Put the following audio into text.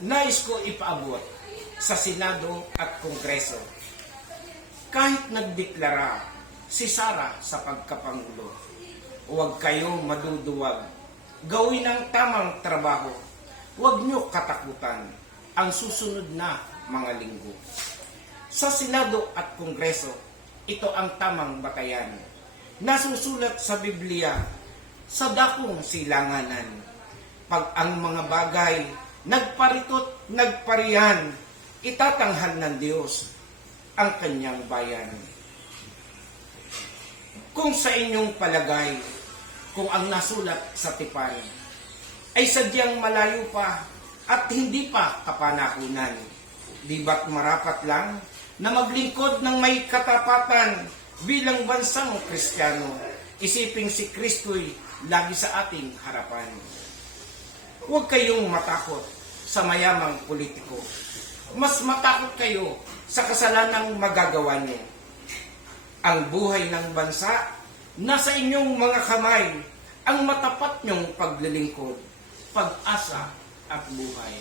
nais ko ipaabot sa Senado at Kongreso. Kahit nagdeklara si Sara sa pagkapangulo, huwag kayo maduduwag. Gawin ang tamang trabaho. Huwag nyo katakutan ang susunod na mga linggo. Sa Senado at Kongreso, ito ang tamang batayan. Nasusulat sa Biblia, sa dakong silanganan. Pag ang mga bagay nagparitot, nagparihan, itatanghal ng Diyos ang kanyang bayan. Kung sa inyong palagay, kung ang nasulat sa tipan ay sadyang malayo pa at hindi pa kapanahunan, di ba't marapat lang na maglingkod ng may katapatan bilang bansang Kristiyano, isiping si Kristo'y lagi sa ating harapan. Huwag kayong matakot sa mayamang politiko. Mas matakot kayo sa kasalanang magagawa niyo. Ang buhay ng bansa nasa inyong mga kamay, ang matapat niyong paglilingkod, pag-asa at buhay.